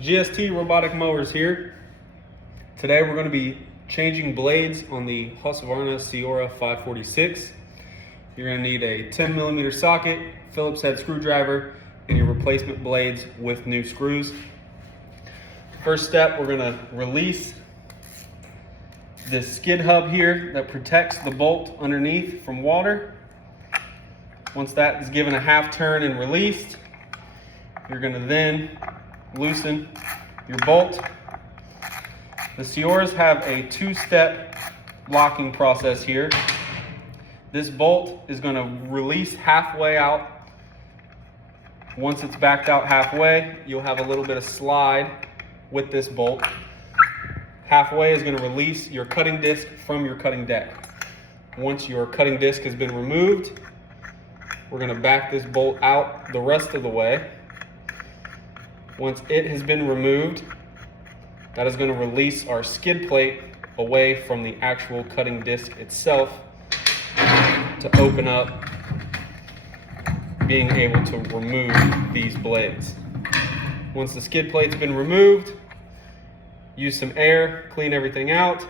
GST Robotic Mowers here. Today we're going to be changing blades on the Husqvarna CEORA 546. You're going to need a 10mm socket, Phillips head screwdriver, and your replacement blades with new screws. First step, we're going to release this skid hub here that protects the bolt underneath from water. Once that is given a half turn and released, you're going to then loosen your bolt. The CEORAs have a two-step locking process here. This bolt is going to release halfway out. Once it's backed out halfway, you'll have a little bit of slide with this bolt. Halfway is going to release your cutting disc from your cutting deck. Once your cutting disc has been removed, we're going to back this bolt out the rest of the way. Once it has been removed, that is going to release our skid plate away from the actual cutting disc itself to open up, being able to remove these blades. Once the skid plate's been removed, use some air, clean everything out.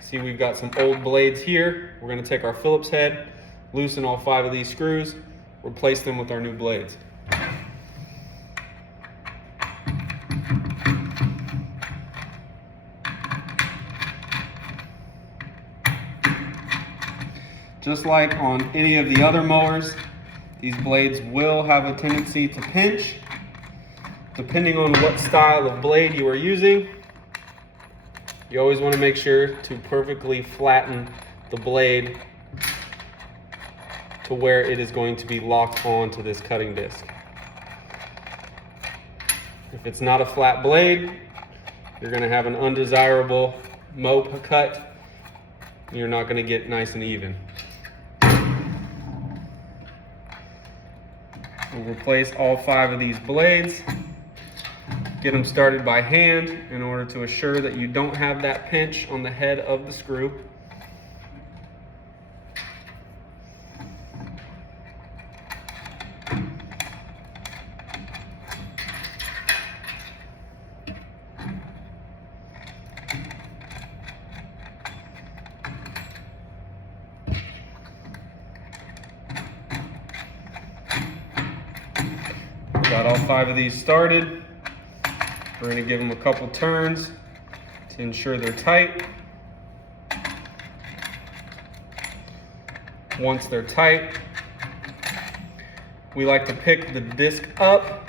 See, we've got some old blades here. We're going to take our Phillips head, loosen all 5 of these screws, replace them with our new blades. Just like on any of the other mowers, these blades will have a tendency to pinch. Depending on what style of blade you are using, you always want to make sure to perfectly flatten the blade to where it is going to be locked onto this cutting disc. If it's not a flat blade, you're going to have an undesirable mow cut. You're not going to get nice and even. We'll replace all 5 of these blades. Get them started by hand in order to assure that you don't have that pinch on the head of the screw. Got all 5 of these started. We're going to give them a couple turns to ensure they're tight. Once they're tight, we like to pick the disc up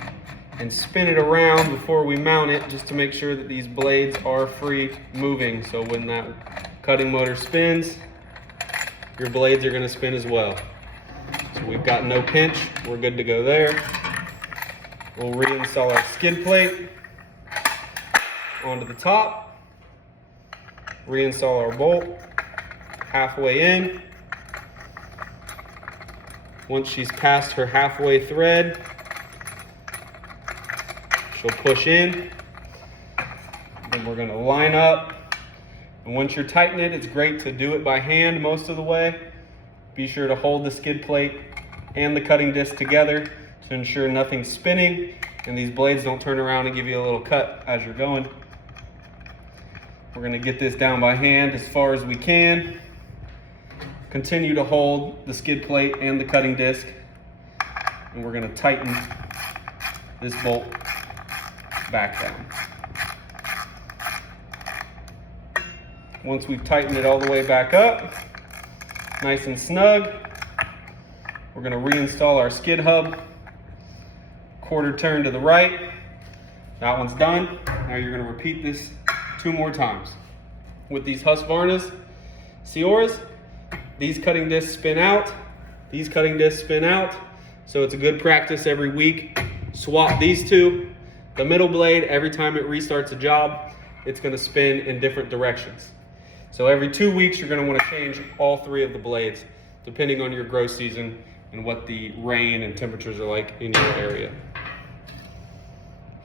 and spin it around before we mount it, just to make sure that these blades are free moving. So when that cutting motor spins, your blades are going to spin as well. So we've got no pinch. We're good to go there. We'll reinstall our skid plate onto the top, reinstall our bolt halfway in. Once she's past her halfway thread, she'll push in. Then we're going to line up. And once you're tightening it, it's great to do it by hand most of the way. Be sure to hold the skid plate and the cutting disc together to ensure nothing's spinning and these blades don't turn around and give you a little cut as you're going. We're going to get this down by hand as far as we can. Continue to hold the skid plate and the cutting disc, and we're going to tighten this bolt back down. Once we've tightened it all the way back up, nice and snug, we're going to reinstall our skid hub. Quarter turn to the right. That one's done. Now you're going to repeat this 2 more times. With these Husqvarna CEORAs, these cutting discs spin out, these cutting discs spin out, so it's a good practice every week. Swap these 2. The middle blade, every time it restarts a job, it's going to spin in different directions. So every 2 weeks, you're going to want to change all 3 of the blades, depending on your grow season and what the rain and temperatures are like in your area.